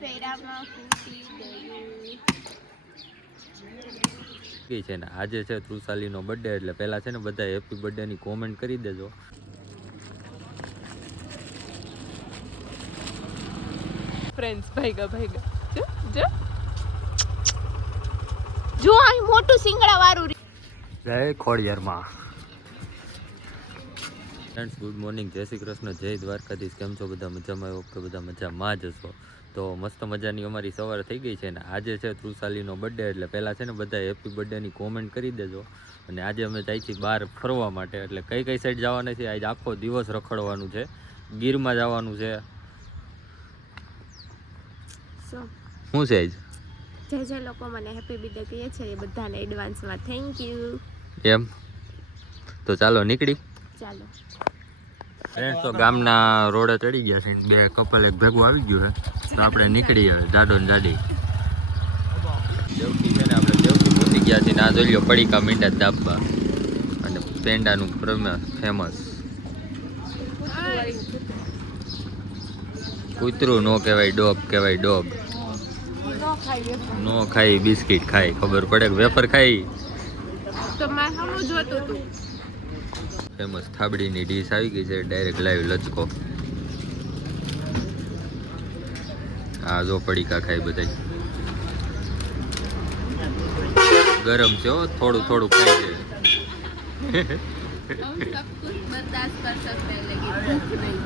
ફેરામાં ફૂટી ગયું છે ને આજે છે તૃષાલીનો બર્થડે એટલે પહેલા છે ને બધા હેપી બર્થડે ની કોમેન્ટ કરી દેજો. ફ્રેન્ડ્સ ભાઈગા જો અહીં મોટું સિંગડા વાળું જય ખોડિયારમાં. ફ્રેન્ડ્સ ગુડ મોર્નિંગ, જય શ્રી કૃષ્ણ, જય દ્વારકાધીશ. કેમ છો બધા? મજામાં? ઓકે, બધા મજામાં જ હશો. તો મસ્ત મજાની અમારી સવાર થઈ ગઈ છે ને આજે છે તૃષાલીનો બર્થડે એટલે પહેલાં છે ને બધા હેપી બર્થડેની કોમેન્ટ કરી દેજો. અને આજે અમે જાય છીએ બહાર ફરવા માટે. એટલે કઈ કઈ સાઈડ જવાના છે? આજે આખો દિવસ રખડવાનું છે, ગીરમાં જવાનું છે. શું છે આજ? જે લોકો મને હેપી બર્થડે કહે છે એ બધાને એડવાન્સમાં થેન્ક યુ. એમ તો ચાલો નીકળી. ચાલો ફ્રેન્ડ તો ગામના રોડે ચડી ગયા છે, બે કપલ એક ભેગું આવી ગયું છે તો આપણે નીકળી હવે જાડો ને જાડી. દેવકી છે ને આપણે દેવકી પહોંચી ગયા છીએ. આ જોઈ લો પડીકા મીંડા દાબા અને પેંડાનું ફેમસ. કૂતરું નો કહેવાય, ડોગ કહેવાય. ડોગ નો ખાઈ, બિસ્કિટ ખાઈ. ખબર પડે કે વેફર ખાઈ તો મેં સામું જોતું હતું. ફેમસ થાબડીની ડીશ આવી ગઈ છે, ડાયરેક્ટ લાઈવ લચકો. આ જો પડીકા ખાઈ બધા. ગરમ છે હો, થોડું થોડું ખાઈ છે. हम सब कुछ बर्दाश्त कर सकते हैं लेकिन भूख नहीं.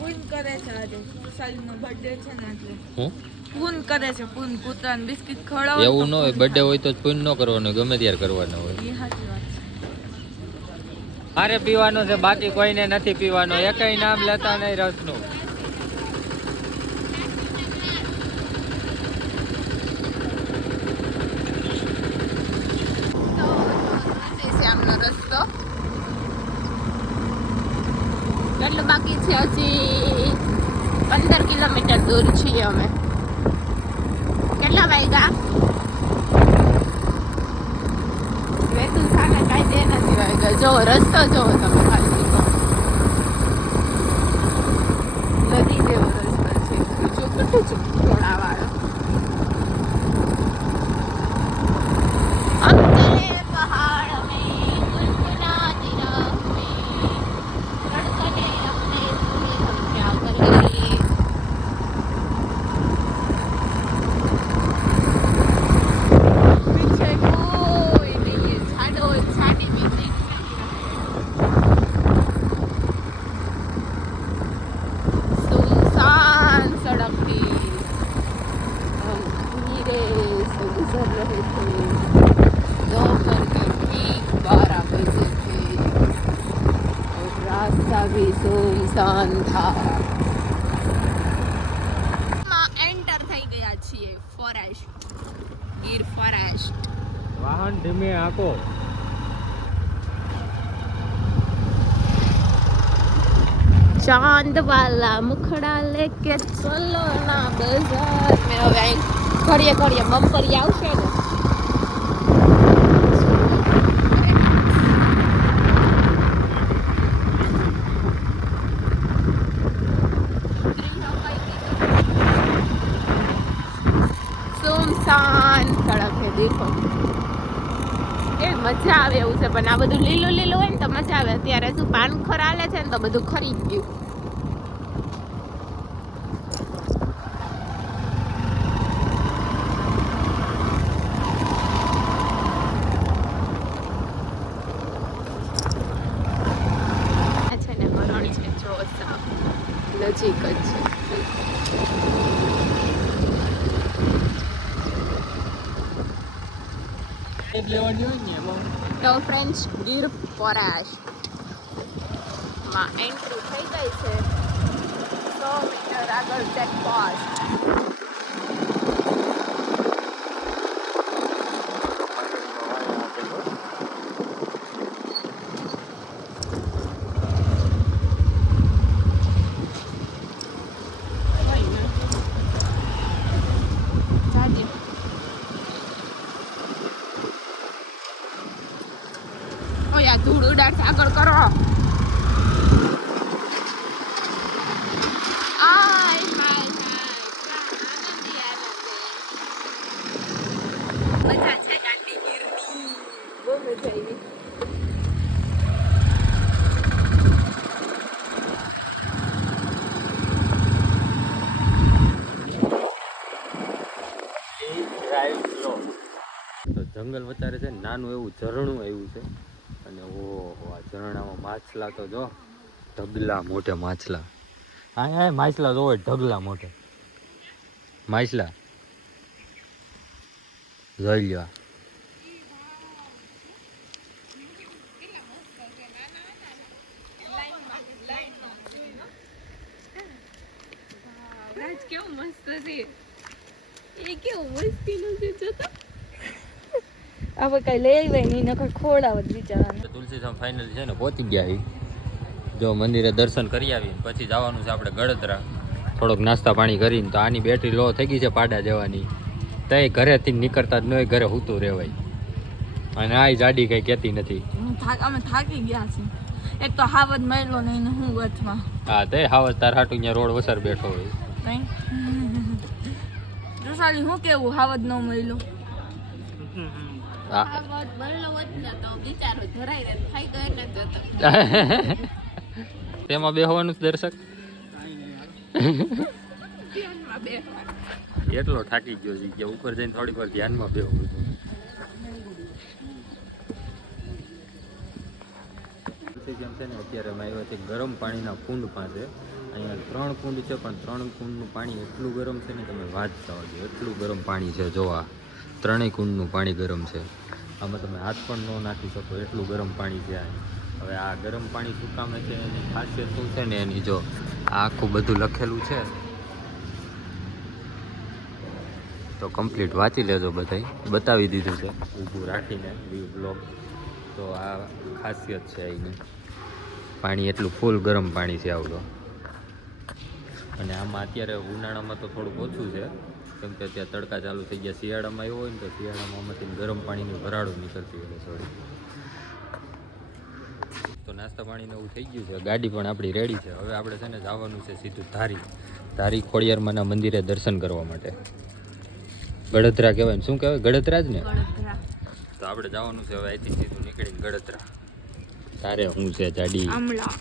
પૂન કરે છે આજે તૃષાલીનો બર્થડે છે ને એટલે હું પૂન કરે છે. પૂન કૂતરાને બિસ્કિટ ખવડાવો. એવું ન હોય, બર્થડે હોય તો પૂન ન કરવાનો, ગમે ત્યારે કરવાનો હોય. એ સાચી વાત છે. મારે પીવાનો છે, બાકી કોઈને નથી પીવાનો. એકય નામ લેતા નહીં રસનું. શ્યામનો રસ્તો કેટલું બાકી છે? હજી 15 કિલોમીટર દૂર છીએ અમે. કેટલા વાગ્યા? વેતું સાને કાંઈ દે નથી વાગ્યા. જો રસ્તો જોવો તમે ખાલી. નદી જેવો રસ્તો છે, જો કેટલું ચોડાવાળો. સુનસાન था. એન્ટર થઈ ગયા છીએ ફોરેસ્ટ, ગીર ફોરેસ્ટ. વાહન ધીમે આંકો. ચાંદ વાલા મુખડા લેકે ચલો ના બજાર મેં. હવે અહીં ઘડીએ ઘડીએ બમ્પરી આવશે ને. સુમસાન સડક હે દેખો. એ મજા આવે એવું છે, પણ આ બધું લીલું લીલું હોય ને તો મજા આવે. અત્યારે શું પાન ખરાલે છે ને તો બધું ખરી ગયું. આ છે ને હરણ છે, જો સાવ નજીક જ છે. તો ફ્રેન્ડ્સ ગીર ફોરેસ્ટમાં એન્ટ્રી થઈ ગઈ છે. 100 મીટર આગળ ચેકપોસ્ટ. ઉડાડ આગળ કરો. આય હાય હાય, મજા છે દાંડીગીરની. બહુ મજા આવી. તો જંગલ વચારે છે ને નાનું એવું ઝરણું આવ્યું છે અને ઓહો આ ઝરણામાં માછલા તો જો ઢગલા મોટે માછલા. હા માછલા જોવે ઢગલા મોટે માછલા જોઈ લ્યો. રાજ કેવું મસ્ત છે. એ કેવું મસ્તીનું છે જોતો. હવે કઈ લઈ આવી નહીં નકર ખોડાવત બિચારાને. તુલસીધામ ફાઇનલ છે ને પહોંચી ગયા જો મંદિરે દર્શન કરી આવીને પછી જવાનું છે આપણે ગળતરા. થોડોક નાસ્તા પાણી કરીને તો આની બેટરી લો થઈ ગઈ છે પાડા જવાની. તો એ ઘરેથી નીકળતા જ નહીં, ઘરે સૂતું રહેવાય. અને આ જાડી કઈ કહેતી નથી. અમે થાકી ગયા છીએ. એક તો હાવજ મેલો નહીં ને હું ગથમાં. હા તે હાવજ તાર હાટું અહીંયા રોડ વસર બેઠો હોય. કઈ જોસાલી હું કેવું હાવજ નો મેલો. આ વાત બરલો વત ને તો બિચારો ધરાઈ રહે ફાયદો એને જ હતો. તેમાં બેહવાનું જ દર્શક ધ્યાનમાં બેસવા. એટલો થાકી ગયો છે કે ઉપર જઈને થોડીક વાર ધ્યાનમાં બેહવું હતું. કેમ છે ને અત્યારે અમે આવ્યા છે ગરમ પાણીના કુંડ પાસે. અહીંયા 3 કુંડ છે પણ 3 કુંડનું પાણી એટલું ગરમ છે ને તમે વાત થવા દો. એટલું ગરમ પાણી છે જોવા. 3 કુંડનું પાણી ગરમ છે. આમાં તમે હાથ પણ ન નાખી શકો એટલું ગરમ પાણી છે. હવે આ ગરમ પાણી શું કામે છે એની ખાસિયત શું છે ને એની જો આ આખું બધું લખેલું છે તો કમ્પ્લીટ વાંચી લેજો. બધાય બતાવી દીધું છે ઊભું રાખીને વ્યૂ બ્લોગ. તો આ ખાસિયત છે એની. પાણી એટલું ફૂલ ગરમ પાણી છે આવડો. અને આમાં અત્યારે ઉનાળામાં તો થોડુંક ઓછું છે કેમ કે ત્યાં તડકા ચાલુ થઈ ગયા. શિયાળામાં એવું હોય ને તો શિયાળામાં આમાંથી ગરમ પાણીની ભરાડો નીકળતી હોય થોડી. તો નાસ્તા પાણીને એવું થઈ ગયું છે. ગાડી પણ આપણી રેડી છે. હવે આપણે છે ને જવાનું છે સીધું ધારી ખોડિયારમાંના મંદિરે દર્શન કરવા માટે. ગળધરા કહેવાય ને શું કહેવાય? ગળધરા જ ને. તો આપણે જવાનું છે હવે અહીંથી સીધું નીકળીને ગળધરા. તારે હું છે જાડી આમલા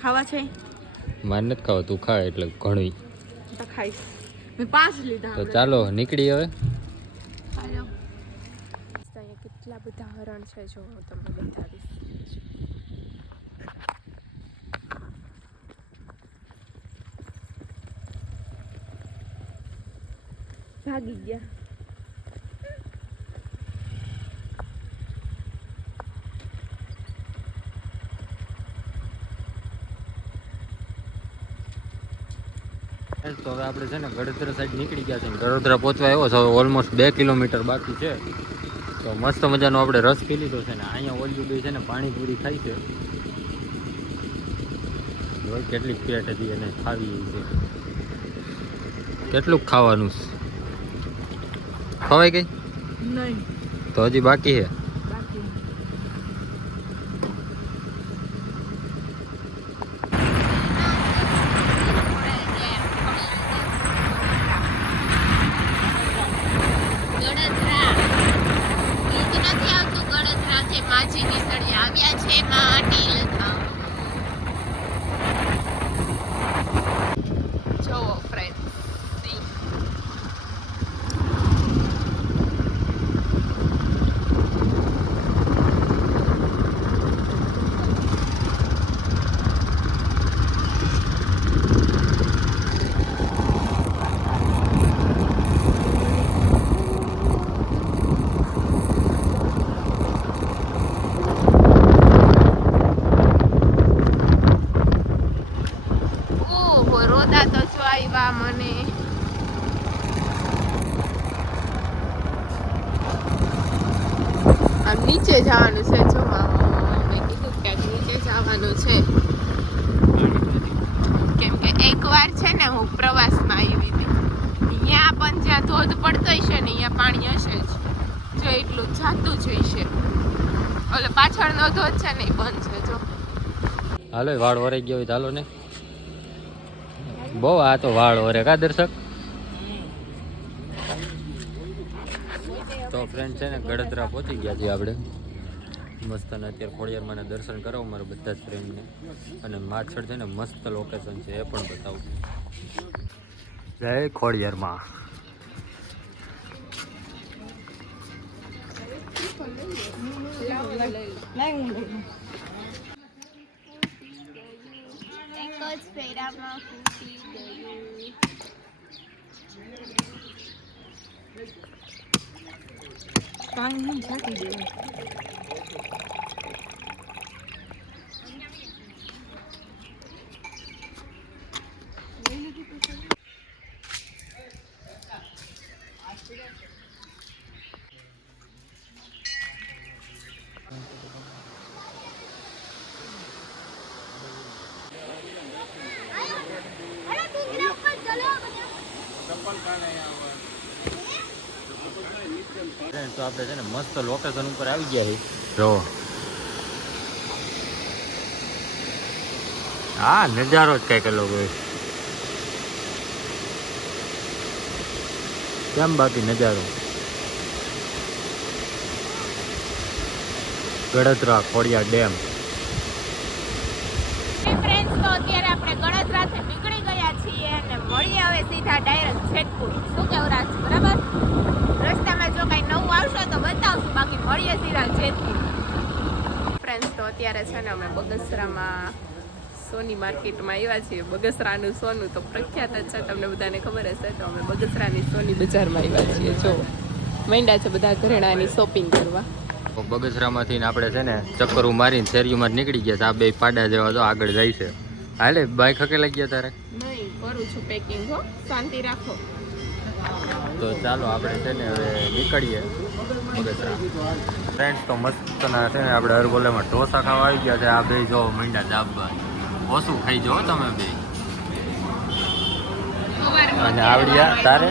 ખાવા છે? મારે નથી ખાવા, તું ખા એટલે ઘણું તો ખાઈશ. મેં 5 લીધા. તો ચાલો નીકળી હવે. અહીંયા કેટલા બધા હરણ છે જો હું તમને બતાવીશ. ભાગી ગયા. તો હવે આપણે છે ને ગળધરા સાઈડ નીકળી ગયા છે. ગળધરા પહોંચવા આવ્યો છે. હવે ઓલમોસ્ટ 2 કિલોમીટર બાકી છે. તો મસ્ત મજાનો આપણે રસ પી લીધો છે ને અહીંયા ઓલ્યું બે છે ને પાણીપુરી ખાઈ છે. કેટલીક પેટ હતી એને ખાવી છે. કેટલુંક ખાવાનું ખવાઈ ગઈ? નહીં તો હજી બાકી છે. બાકી. નીચે જવાનું છે જો મેં કીધું કે નીચે જવાનું છે કેમ કે એકવાર છે ને હું પ્રવાસમાં આવી હતી અહીંયા પણ જ્યાં ધોધ પડતો હશે ને અહીંયા પાણી હશે જ જો એટલું જાતું જ હશે ઓલે પાછળનો ધોધ છે ને ઈ બંધ છે જો. હાલો વાળ વરાઈ ગયો હોય ચાલો ને. બહુ આ તો વાળ વરે કા દર્શક. તો ફ્રેન્ડ છે ને ગડદરા પહોંચી ગયા છીએ આપણે. મસ્ત ને અત્યારે ખોડિયારમાં દર્શન કરાવું મારા બધા જ ફ્રેન્ડને. અને માછડ છે ને મસ્ત લોકેશન છે એ પણ બતાવું. જય ખોડિયારમાં. એક જ ફેરામાં ફૂટી ગયું. પાણી છાંટી દેવું. તો આપણે છે ને મસ્ત લોકેશન ઉપર આવી ગયા છે જો. હા નજારો જ કઈક અલગ હોય. કેમ બાકી નજારો ગડદરા ખોડિયાર ડેમ. ફ્રેન્ડ્સ તો અત્યારે આપણે ગણતરાથી નીકળી ગયા છીએ અને મળીએ હવે સીધા ડાયરેક્ટ જેતપુર. શું કેવું રાજ? બરાબર. રસ્તામાં જો કઈ નવું આવશે તો બતાવશું, બાકી મળીએ સીધા જેતપુર. ફ્રેન્ડ્સ તો અત્યારે છે ને અમે બગસરામાં સોની માર્કેટમાં આવ્યા છીએ. બગસરાનું સોનું તો પ્રખ્યાત જ છે, તમને બધાને ખબર હશે. તો અમે બગસરાની સોની બજારમાં આવ્યા છીએ. જો માંડ્યા છે બધા ઘરેણાની શોપિંગ કરવા. બગસરામાંથી આપણે છે ને ચક્કરું મારીને શેરીઓમાં નીકળી ગયા. આ બે પાડા જેવા તો આગળ જાય છે. હાલે બાઈક હકેલા ગયા તારે? નહીં, કરું છું પેકિંગ. હો, શાંતિ રાખો. તો ચાલો આપણે છે ને હવે નીકળીએ બગસરા. ફ્રેન્ડ્સ તો મસ્ત ના છે ને આપણે હરગોલેમાં ઢોસા ખાવા આવી ગયા છે. આ બે જો મીંડા દાબવા ઓછું ખાઈ જો તમે બે. અને આવડ્યા તારે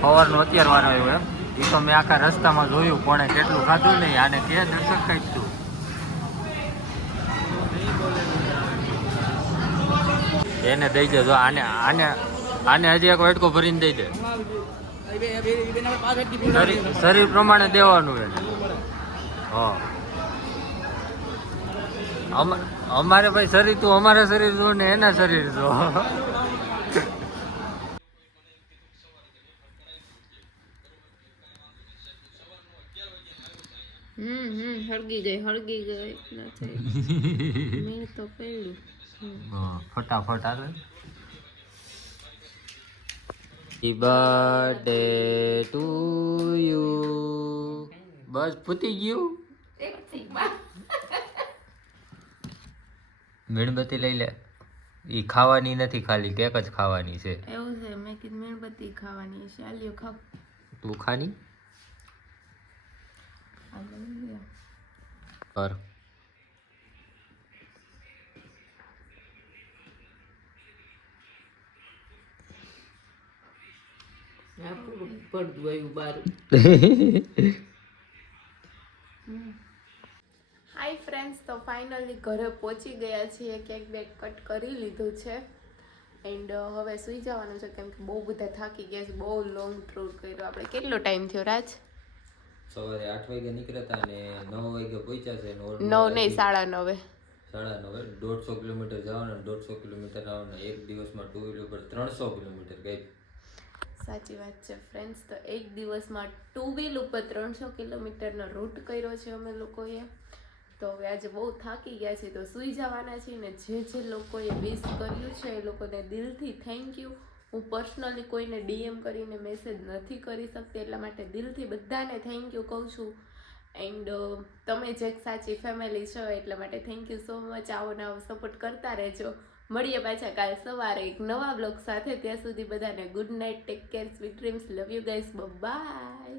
સવારનું અત્યારે વાર આવ્યો એમ. એ તો મેં આખા રસ્તામાં જોયું કોણે કેટલું ખાધું નહીં. આને કે દર્શક ખાઈશું. એને દઈ દે જો. આને આને આને હજી એક વાટકો ભરીને દઈ દે. શરીર પ્રમાણે દેવાનું એને. હા અમારે ભાઈ શરીર તું અમારા શરીર જો ને એના શરીર જો. હળગી ગઈ નથી. મેં તો પડ્યું. ફટાફટ આવે. Happy birthday to you. બસ પૂતી ગયું. મીણબત્તી લઈ લે. ઈ ખાવાની નથી, ખાલી કેક જ ખાવાની છે. એવું છે? મેં કીધું મીણબત્તી ખાવાની છે. આલ્યો ખાવ. તું ખાની કર. હાય ફ્રેન્ડ્સ, તો ફાઇનલી ઘરે પહોંચી ગયા છીએ. કેક બેક કટ કરી લીધું છે એન્ડ હવે સૂઈ જવાનું છે, કેમ કે બહુ બધા થાકી ગયા છે. બહુ લોંગ ટૂર કર્યો આપણે. કેટલો ટાઈમ થયો રાજ? સવારે 8 વાગે નીકળ્યા અને 9 વાગે પહોંચ્યા છે. 9 નહીં, 9:30. 9:30. 150 કિલોમીટર જવાના, 150 કિલોમીટર આવવાના. એક દિવસમાં ટુ વ્હીલર પર 300 કિલોમીટર ગઈ. સાચી વાત છે ફ્રેન્ડ્સ. તો એક દિવસમાં ટુ વ્હીલ ઉપર 300 કિલોમીટરનો રૂટ કર્યો છે અમે લોકોએ. તો હવે આજે બહુ થાકી ગયા છે, તો સૂઈ જવાના છીએ. ને જે લોકોએ વિશ કર્યું છે એ લોકોને દિલથી થેન્ક યુ. હું પર્સનલી કોઈને ડીએમ કરીને મેસેજ નથી કરી શકતી, એટલા માટે દિલથી બધાને થેન્ક યુ કહું છું. એન્ડ તમે જ એક સાચી ફેમિલી છો, એટલા માટે થેન્ક યુ સો મચ. આવો ને આવો સપોર્ટ કરતા રહેજો. મળીએ પાછા કાલ સવારે એક નવા બ્લોગ સાથે. ત્યાં સુધી બધાને good night, take care, sweet dreams, love you guys, by.